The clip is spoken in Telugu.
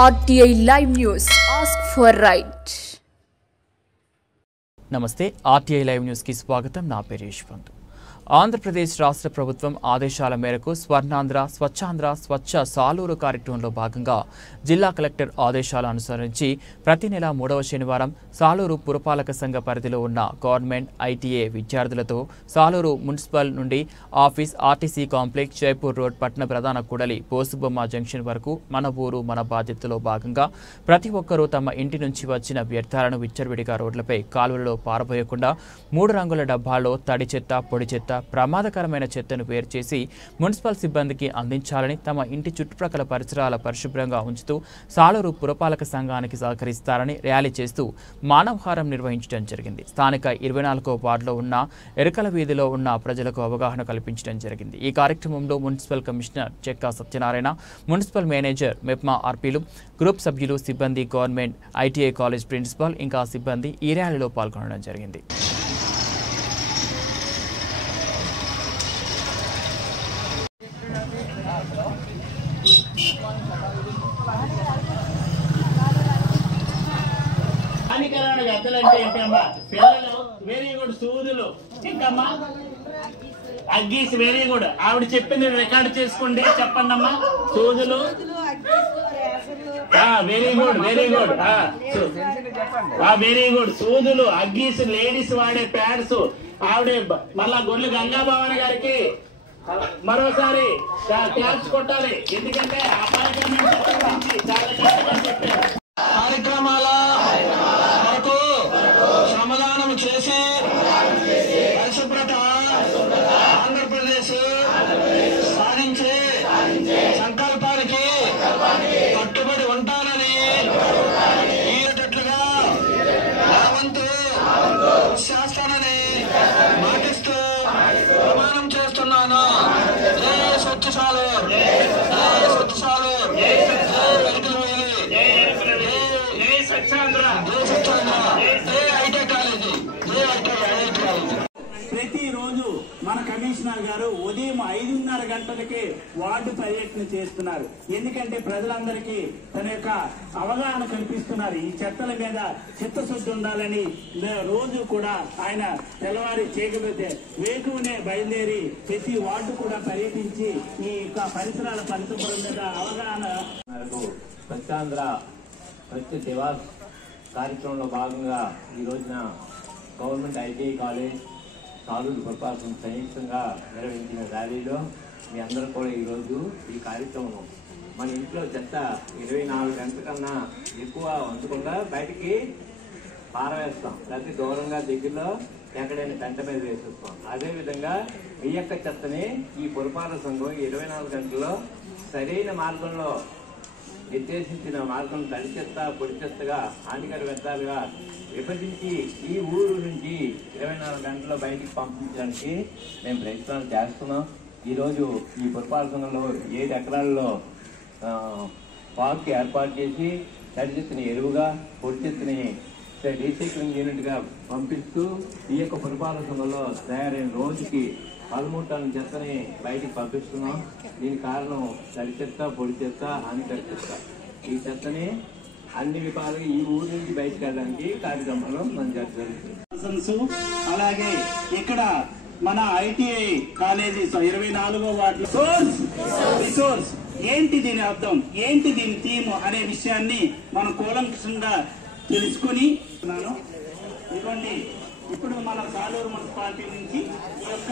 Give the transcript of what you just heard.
RTI Live News. Ask for right. నమస్తే RTI Live News కి స్వాగతం. నా పేరు యశ్వంత్. ఆంధ్రప్రదేశ్ రాష్ట్ర ప్రభుత్వం ఆదేశాల మేరకు స్వర్ణాంధ్ర స్వచ్ఛాంధ్ర స్వచ్ఛ సాలూరు కార్యక్రమంలో భాగంగా జిల్లా కలెక్టర్ ఆదేశాలు అనుసరించి ప్రతి నెల 3వ శనివారం సాలూరు పురపాలక సంఘ పరిధిలో ఉన్న గవర్నమెంట్ ITA విద్యార్థులతో సాలూరు మున్సిపల్ నుండి office RTC complex Jaipur road పట్టణ ప్రధాన కూడలి పోసుబొమ్మ జంక్షన్ వరకు మన ఊరు మన బాధ్యతలో భాగంగా ప్రతి ఒక్కరూ తమ ఇంటి నుంచి వచ్చిన వ్యర్థాలను విచ్చలవిడిగా రోడ్లపై కాలువలలో పారబోయకుండా 3 రంగుల డబ్బాల్లో తడి చెత్త పొడి చెత్త ప్రమాదకరమైన చెత్తను వేరు చేసి మున్సిపల్ సిబ్బందికి అందించాలని తమ ఇంటి చుట్టుప్రక్కల పరిసరాల పరిశుభ్రంగా ఉంచుతూ సాలూరు పురపాలక సంఘానికి సహకరిస్తారని ర్యాలీ చేస్తూ మానవహారం నిర్వహించడం జరిగింది. స్థానిక 24వ వార్డులో ఉన్న ఎరకల వీధిలో ఉన్న ప్రజలకు అవగాహన కల్పించడం జరిగింది. ఈ కార్యక్రమంలో municipal commissioner Chekka Satyanarayana, municipal manager MEPMA ఆర్పీలు, గ్రూప్ సభ్యులు, సిబ్బంది, గవర్నమెంట్ ITA కాలేజ్ ప్రిన్సిపాల్ ఇంకా సిబ్బంది ఈ ర్యాలీలో పాల్గొనడం జరిగింది. హానికరమైన వ్యర్థాలంటే ఏంటమ్మా? పిల్లలు వెరీ గుడ్, సూదులు, ఇంకమ్మా అగ్గీస్ వెరీ గుడ్. ఆవిడ చెప్పింది రికార్డు చేసుకోండి, చెప్పండి అమ్మా. సూదులు very good very good very good. సూదులు, అగ్గీస్, లేడీస్ వాడే ప్యాడ్స్. ఆవిడ మళ్ళా గొర్రెలు గంగాభవాని గారికి మరోసారి క్లాప్స్ కొట్టాలి, ఎందుకంటే అపాయకరమైన చాలా కష్టంగా చెప్పారు. కార్యక్రమాల వరకు శ్రమదానం చేసి పరిశుభ్రత ఆంధ్రప్రదేశ్ సాధించే సంకల్పానికి కట్టుబడి ఉంటానని ఈరటట్లుగా నా వంతు చేస్తానని మాటిస్తూ ప్రమాణం చేస్తున్నాను. జై స్వచ్ఛ సాలూరు, జై స్వచ్ఛ సాలూరు, జై ఎరకల వీధి, జై స్వచ్ఛాంధ్ర, జై స్వచ్ఛాంధ్ర, జై ITA కాలేజీ, జై IIT కాలేజీ. ప్రతిరోజు మన కమిషనర్ గారు ఉదయం 5:30 గంటలకే వార్డు పర్యటన చేస్తున్నారు. ఎందుకంటే ప్రజలందరికీ తన యొక్క అవగాహన కల్పిస్తున్నారు. ఈ చెత్తల మీద చిత్తశుద్ధి ఉండాలని రోజు కూడా ఆయన తెల్లవారి చేయకపోతే వేకువనే బయలుదేరి ప్రతి వార్డు కూడా పర్యటించి ఈ యొక్క పరిసరాల పరిశుభ్రం మీద అవగాహన. స్వచ్ఛాంధ్ర స్వచ్ఛ దివాస్ కార్యక్రమంలో భాగంగా ఈ రోజున గవర్నమెంట్ ITA కాలేజ్ సాలూరు పురపాలక సంయుక్తంగా నిర్వహించిన ర్యాలీలో మీ అందరూ కూడా ఈరోజు ఈ కార్యక్రమం మన ఇంట్లో చెత్త 24 గంటల కన్నా ఎక్కువ ఉంచకుండా బయటికి పారవేస్తాం, లేకపోతే దూరంగా దగ్గరలో ఎక్కడైనా పెంట మీద వేసేస్తాం. అదేవిధంగా ఈ యొక్క చెత్తని ఈ పురపాలక సంఘం 24 గంటల్లో సరైన మార్గంలో నిర్దేశించిన మార్గం తడి చెత్త పొడి చెత్తగా హానికర వ్యర్థాలుగా విభజించి ఈ ఊరు నుంచి 24 గంటల్లో బయటికి పంపించడానికి మేము ప్రయత్నాలు చేస్తున్నాం. ఈరోజు ఈ పురపాలక సంఘంలో 7 ఎకరాల్లో పార్క్ ఏర్పాటు చేసి తడి చెత్తని ఎరువుగా పొడి చెత్తని రీసైక్లింగ్ యూనిట్గా పంపిస్తూ ఈ యొక్క పురపాలక సంఘంలో తయారైన రోజుకి 13 టన్నుల చెత్తని బయటికి పంపిస్తున్నాం. దీని కారణం తడి చెత్త పొడి చెత్త హానికర చెత్త. ఈ చెత్తని అన్ని విభాగాలు ఈ ఊరు నుంచి బయటకు వెళ్ళడానికి కార్యక్రమంలో మనం జరుగుతుంది. అలాగే ఇక్కడ మన ITA కాలేజీ 24వ వార్డు రిసోర్స్ ఏంటి, దీని అర్థం ఏంటి, దీని థీమ్ అనే విషయాన్ని మనం కూలంకషంగా తెలుసుకుని ఇవ్వండి. ఇప్పుడు మన సాలూరు మున్సిపాలిటీ నుంచి ఈ యొక్క